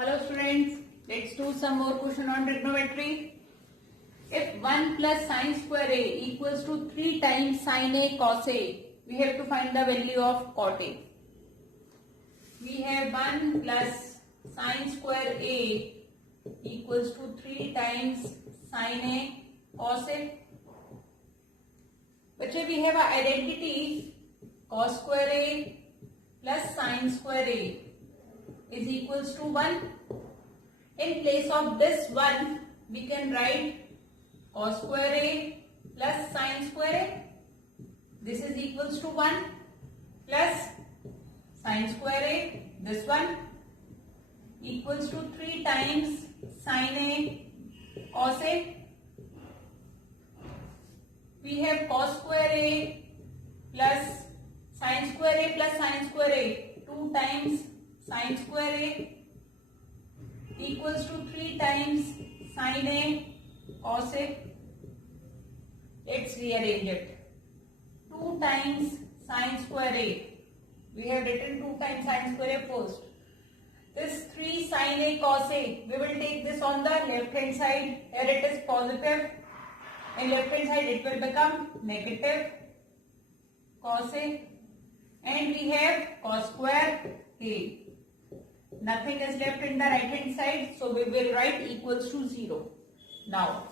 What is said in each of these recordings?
Hello students, let's do some more question on trigonometry. If 1 plus sine square a equals to 3 times sine a cos a, we have to find the value of cot a. We have 1 plus sine square a equals to 3 times sine a cos a. बच्चे we have a identity cos square a plus sine square a is equals to 1. In place of this 1, we can write cos square a plus sine square a. This is equals to 1 plus sine square a, this one equals to 3 times sine a cos a. We have cos square a plus sine square a plus sine square a, 2 times sine square a equals to 3 times sine a cos a. Let's rearrange it. 2 times sine square a. We have written 2 times sine square a first. This 3 sine a cos a. We will take this on the left hand side. Here it is positive. In left hand side it will become negative cos a. And we have cos square a. Nothing is left in the right hand side, so we will write equals to 0. Now,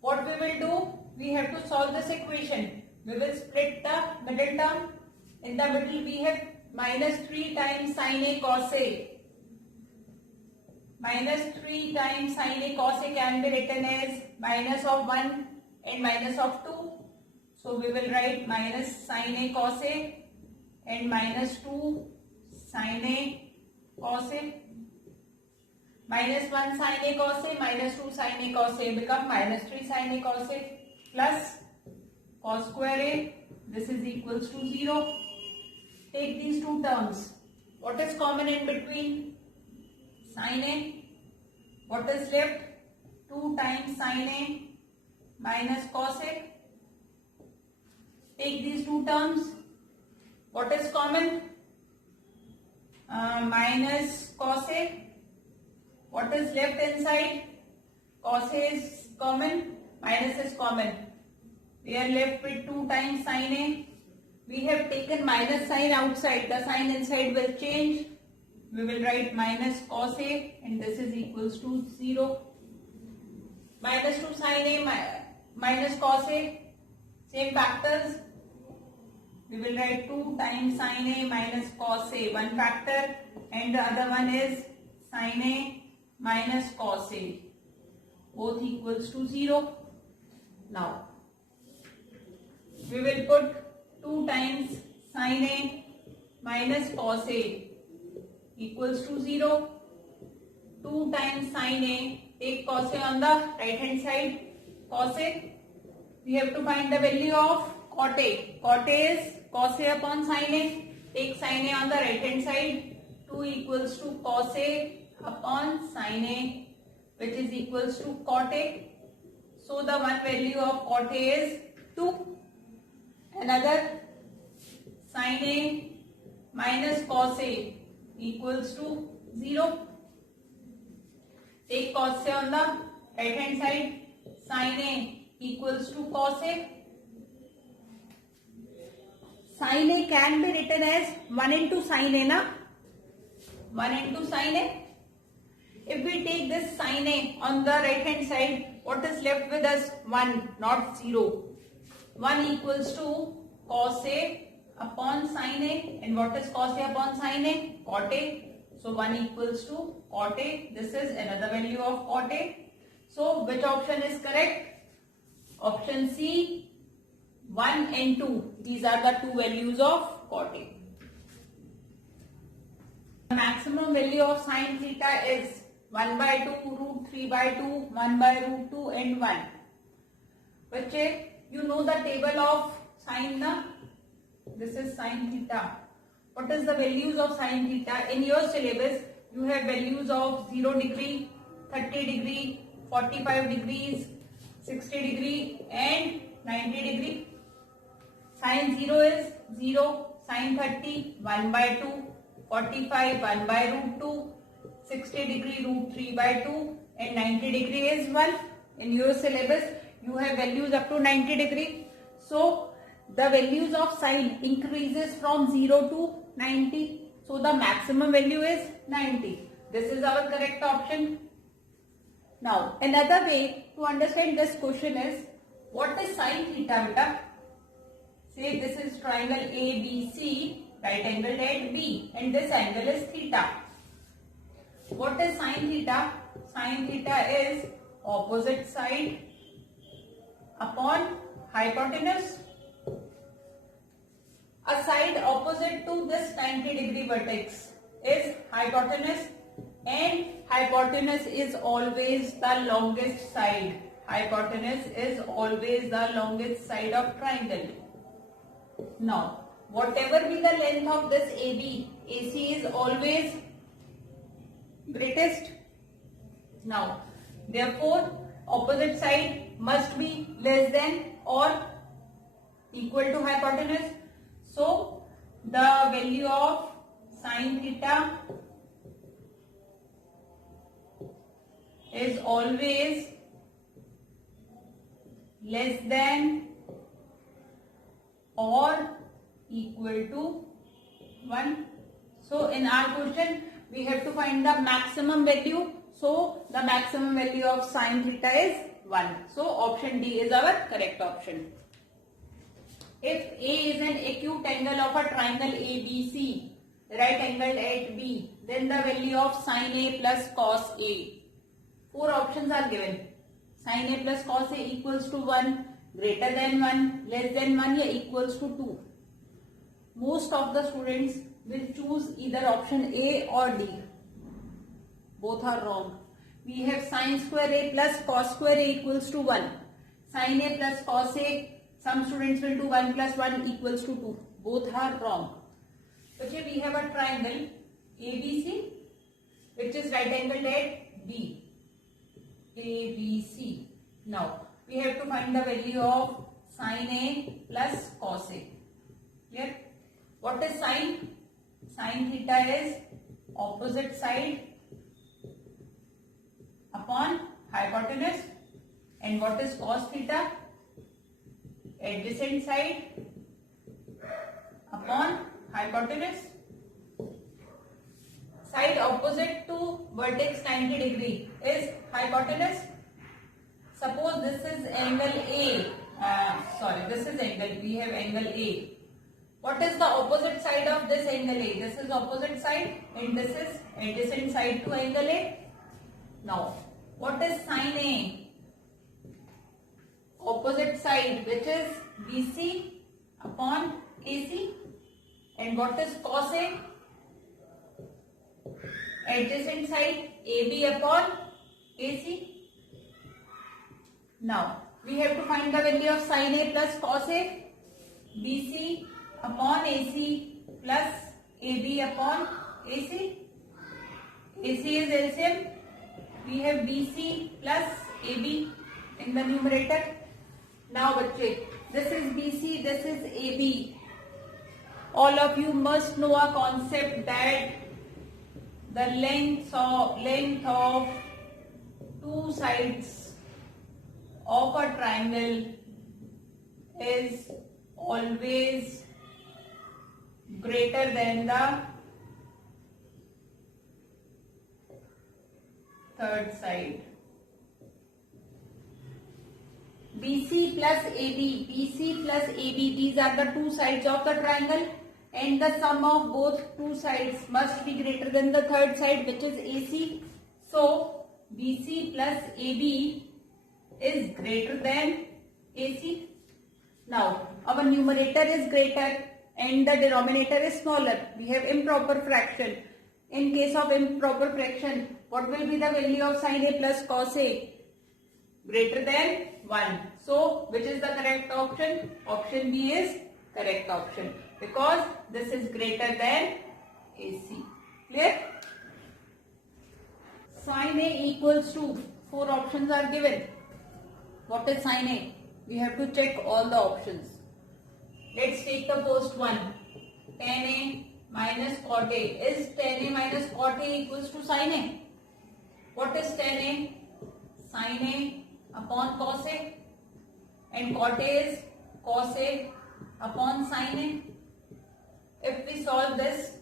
what we will do? We have to solve this equation. We will split the middle term. In the middle we have minus 3 times sine a cos a. Minus 3 times sine a cos a can be written as minus of 1 and minus of 2. So we will write minus sine a cos a and minus 2 sine a cos a. Minus 1 sine a cos a minus 2 sine a cos a become minus 3 sine a cos a plus cos square a. This is equals to 0. Take these two terms. What is common in between? Sine a. What is left? 2 times sine a minus cos a. Take these two terms. What is common? Minus cos a. What is left inside? Cos a is common, minus is common. We are left with 2 times sine a. We have taken minus sign outside. The sign inside will change. We will write minus cos a and this is equals to 0. Minus 2 sine a minus cos a. Same factors. We will write 2 times sine a minus cos a, one factor, and the other one is sine a minus cos a, both equals to 0. Now, we will put 2 times sine a minus cos a equals to 0. 2 times sine a, take cos a on the right hand side, cos a. We have to find the value of cot a. Cot a is cos a upon sine a. Take sine a on the right hand side. 2 equals to cos a upon sine a, which is equals to cot a. So the one value of cot a is 2. Another sine a minus cos a equals to 0. Take cos a on the right hand side. Sine a equals to cos a. Sine a can be written as 1 into sine a, na? 1 into sine a. If we take this sine a on the right hand side, what is left with us? 1, not 0. 1 equals to cos a upon sine a. And what is cos a upon sine a? Cot a. So 1 equals to cot a. This is another value of cot a. So which option is correct? Option C, 1 and 2. These are the two values of cot a. The maximum value of sine theta is 1 by 2, root 3 by 2, 1 by root 2 and 1. Bachche, you know the table of sine, na? This is sine theta. What is the values of sine theta? In your syllabus, you have values of 0 degree, 30 degree, 45 degrees, 60 degree and 90 degree. Sine 0 is 0, sine 30, 1 by 2, 45, 1 by root 2, 60 degree root 3 by 2 and 90 degree is 1. In your syllabus, you have values up to 90 degree. So, the values of sine increases from 0 to 90. So, the maximum value is 90. This is our correct option. Now, another way to understand this question is, what is sine theta, beta? Say this is triangle ABC, right angled at B, and this angle is theta. What is sine theta? Sine theta is opposite side upon hypotenuse. A side opposite to this 90 degree vertex is hypotenuse, and hypotenuse is always the longest side. Hypotenuse is always the longest side of triangle. Now, whatever be the length of this AB, AC is always greatest. Now, therefore, opposite side must be less than or equal to hypotenuse. So, the value of sine theta is always less than or equal to 1. So, in our question, we have to find the maximum value. So, the maximum value of sine theta is 1. So, option D is our correct option. If A is an acute angle of a triangle ABC, right angled at B, then the value of sine A plus cos A. 4 options are given. Sine A plus cos A equals to 1, greater than 1, less than 1, या equals to 2. Most of the students will choose either option A or D. Both are wrong. We have sine square A plus cos square A equals to 1. Sine A plus cos A, some students will do 1 plus 1 equals to 2. Both are wrong. So here we have a triangle ABC, which is right angled at B. ABC. Now, we have to find the value of sine A plus cos A. Clear? What is sine? Sine theta is opposite side upon hypotenuse. And what is cos theta? Adjacent side upon hypotenuse. Side opposite to vertex 90 degree is hypotenuse. Suppose this is angle A. This is angle. We have angle A. What is the opposite side of this angle A? This is opposite side and this is adjacent side to angle A. Now, what is sine A? Opposite side, which is BC upon AC. And what is cos A? Adjacent side AB upon AC. Now, we have to find the value of sine A plus cos A. BC upon AC plus AB upon AC. AC is LCM. We have BC plus AB in the numerator. Now, bachche, this is BC, this is AB. All of you must know a concept that the length of two sides of a triangle is always greater than the third side. BC plus AB, these are the two sides of the triangle, and the sum of both two sides must be greater than the third side, which is AC. So, BC plus AB is greater than AC. Now, our numerator is greater and the denominator is smaller. We have improper fraction. In case of improper fraction, what will be the value of sine A plus cos A? Greater than 1. So, which is the correct option? Option B is correct option, because this is greater than AC. Clear? Sine A equals to, 4 options are given. What is sine A? We have to check all the options. Let's take the first one. Tan A minus cot A. Is tan A minus cot A equals to sine A? What is tan A? Sin A upon cos A. And cot A is cos A upon sin A. If we solve this,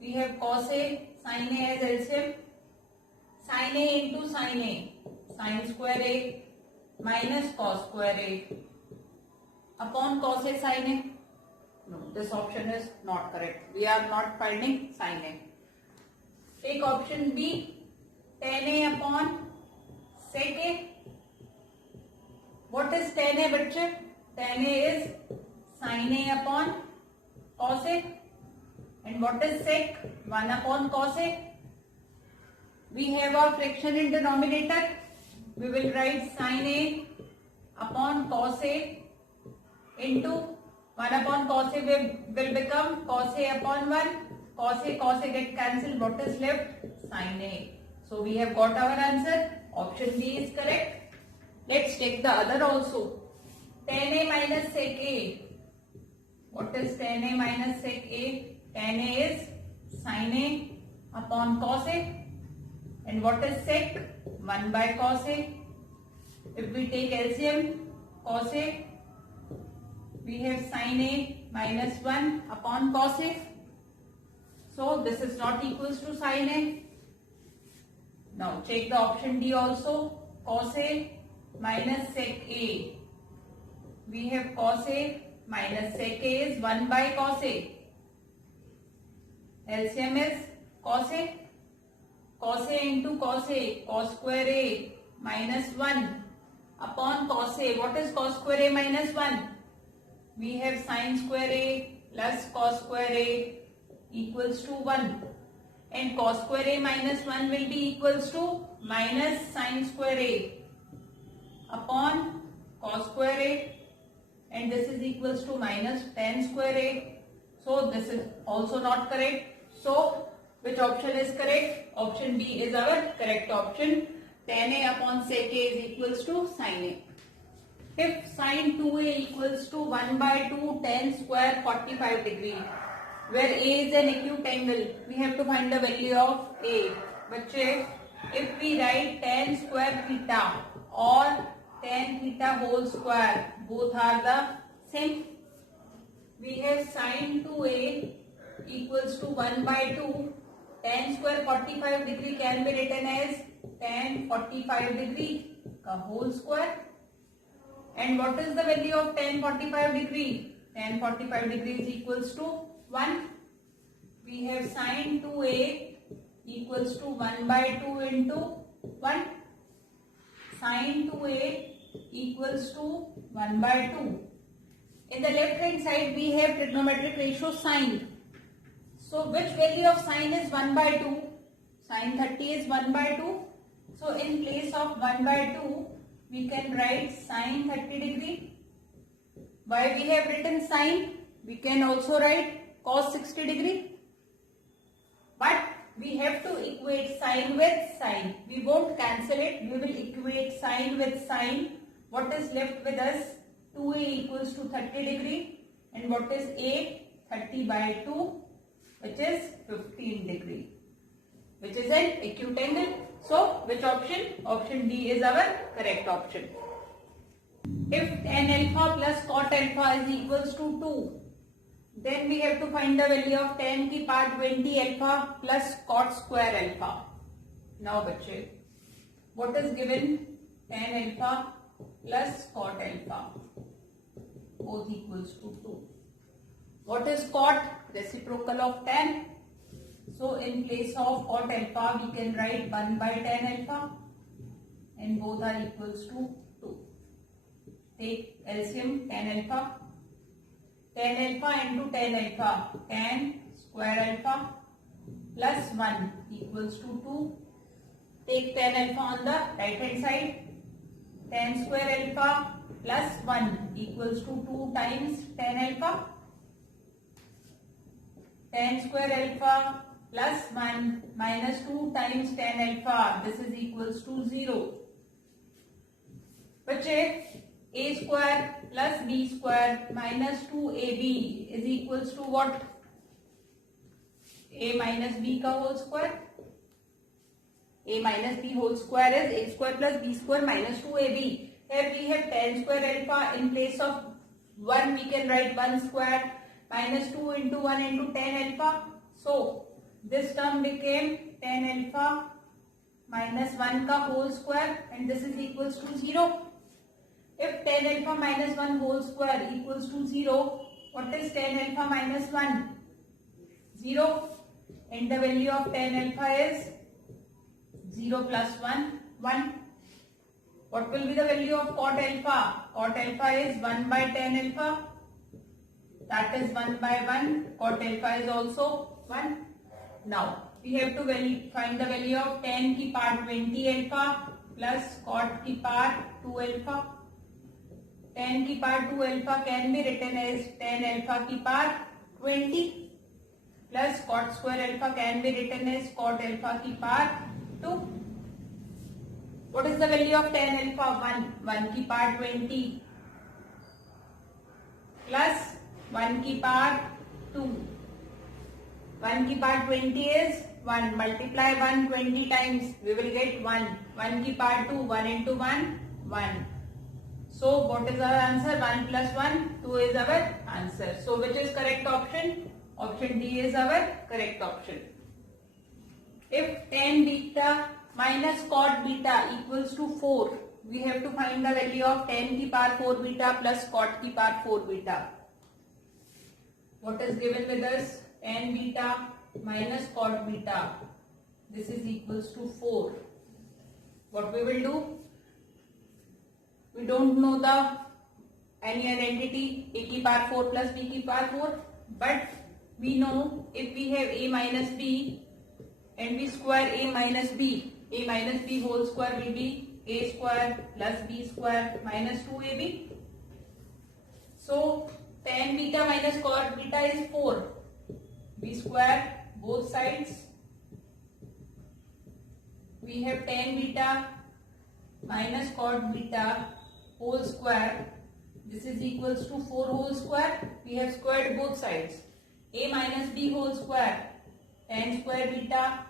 we have cos A, sin A as LCM. Sin A into sin A, sin square A minus cos square A upon cos A sin A. No, this option is not correct. We are not finding sin A. Take option B, tan A upon sec A. What is tan A, बच्चे? Tan A is sin A upon cos A. And what is sec? 1 upon cos A. We have a fraction in denominator. We will write sin A upon cos A into 1 upon cos A will become cos A upon 1. Cos A get cancelled. What is left? Sin A. So we have got our answer. Option B is correct. Let's take the other also. Tan A minus sec A. What is tan A minus sec A? Tan A is sin A upon cos A. And what is sec? 1 by cos A. If we take LCM, cos A, we have sin A minus 1 upon cos A. So this is not equals to sin A. Now check the option D also. Cos A minus sec A. We have cos A minus sec A is 1 by cos A. LCM is cos A. Cos A into cos A, cos square A minus 1 upon cos A. What is cos square A minus 1? We have sin square A plus cos square A equals to 1. And cos square A minus 1 will be equals to minus sin square A upon cos square A. And this is equals to minus tan square A. So this is also not correct. So which option is correct? Option B is our correct option. Tan A upon sec A is equals to sin A. If sin 2A equals to 1 by 2 tan square 45 degree, where A is an acute angle, we have to find the value of A. Bachche, if we write tan square theta or tan theta whole square, both are the same. We have sin 2A equals to 1 by 2. Tan square 45 degree can be written as tan 45 degree का whole square. And what is the value of tan 45 degree? Tan 45 degree is equals to 1. We have sin 2A equals to 1 by 2 into 1. Sin 2A equals to 1 by 2. In the left hand side we have trigonometric ratio sin. So which value of sin is 1 by 2? Sin 30 is 1 by 2. So in place of 1 by 2, we can write sin 30 degree. Why we have written sin? We can also write cos 60 degree. But we have to equate sin with sin. We won't cancel it. We will equate sin with sin. What is left with us? 2A equals to 30 degree. And what is A? 30 by 2. Which is 15 degree, which is an acute angle. So which option? Option D is our correct option. If tan alpha plus cot alpha is equals to 2, then we have to find the value of tan की part 20 alpha plus cot square alpha. Now बच्चे, what is given? Tan alpha plus cot alpha, both equals to 2. What is cot? Reciprocal of tan. So in place of cot alpha, we can write 1 by tan alpha, and both are equals to 2. Take LCM tan alpha. Tan alpha into tan alpha. Tan square alpha plus 1 equals to 2. Take tan alpha on the right hand side. Tan square alpha plus 1 equals to 2 times tan alpha. Tan square alpha plus 1 minus 2 times tan alpha. This is equals to 0. बच्चे, a square plus b square minus 2ab is equals to what? A minus b का whole square. a minus b whole square is a square plus b square minus 2ab. Here we have tan square alpha. In place of 1 we can write 1 square minus 2 into 1 into tan alpha. So this term became tan alpha minus 1 ka whole square and this is equals to 0. If tan alpha minus 1 whole square equals to 0, what is tan alpha minus 1? 0. And the value of tan alpha is 0 plus 1, 1. What will be the value of cot alpha? Cot alpha is 1 by tan alpha. That is 1 by 1. Cot alpha is also 1. Now, we have to find the value of tan की power 20 alpha plus cot की power 2 alpha. Tan की power 2 alpha can be written as tan alpha की power 20 plus cot square alpha can be written as cot alpha की power 2. What is the value of tan alpha? 1. 1 की power 20 plus 1 की power 2. 1 की power 20 is 1. Multiply 1 20 times. We will get 1. 1 की power 2. 1 into 1, 1. So what is our answer? 1 plus 1, 2 is our answer. So which is correct option? Option D is our correct option. If tan beta minus cot beta equals to 4, we have to find the value of tan की power 4 beta plus cot की power 4 beta. What is given with us? Tan beta minus cot beta. This is equals to 4. What we will do? We don't know the any identity a की power 4 plus b की power 4, but we know if we have a minus b and we square a minus b whole square will be a square plus b square minus 2ab. So tan beta minus cot beta is 4. We square both sides. We have tan beta minus cot beta whole square. This is equals to 4 whole square. We have squared both sides. A minus b whole square, tan square beta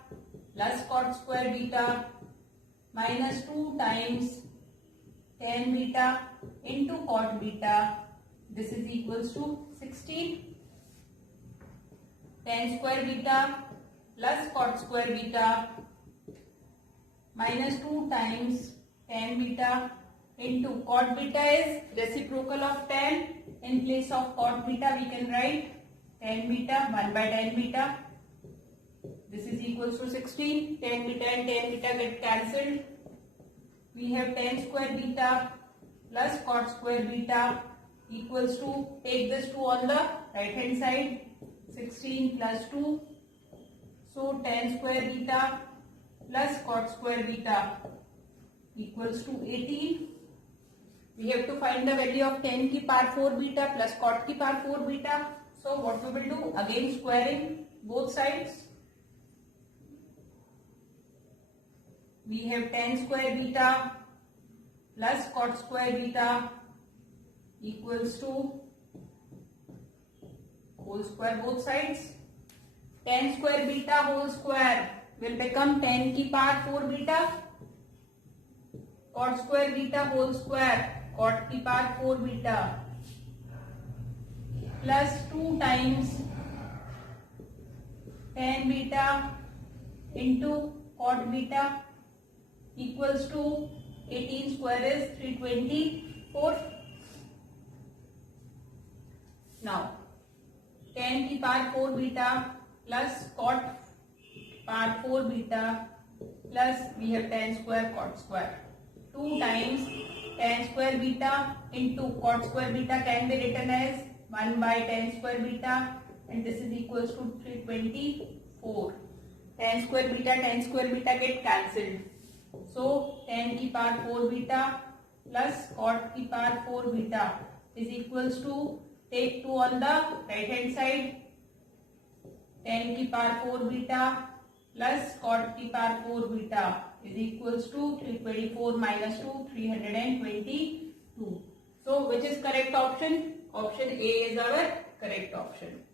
plus cot square beta minus 2 times tan beta into cot beta. This is equals to 16. Tan square beta plus cot square beta minus 2 times tan beta into cot beta is reciprocal of tan. In place of cot beta we can write tan beta 1 by tan beta. This is equals to 16. Tan beta and tan beta get cancelled. We have tan square beta plus cot square beta equals to, take this 2 on the right hand side, 16 plus 2. So tan square beta plus cot square beta equals to 18. We have to find the value of tan की power 4 beta plus cot की power 4 beta. So what we will do? Again squaring both sides. We have tan square beta plus cot square beta equals to whole square both sides. Tan square beta whole square will become tan की power 4 beta. Cot square beta whole square, cot की power 4 beta plus 2 times tan beta into cot beta equals to 18 square is 324. Now tan की power 4 beta plus cot power 4 beta plus we have tan square cot square. 2 times tan square beta into cot square beta can be written as 1 by tan square beta and this is equals to 324. Tan square beta get cancelled. So tan की power 4 beta plus cot की power 4 beta is equals to, take 2 on the right hand side, tan की power 4 beta plus cot की power 4 beta is equals to 324 minus 2, 322. So which is correct option? Option A is our correct option.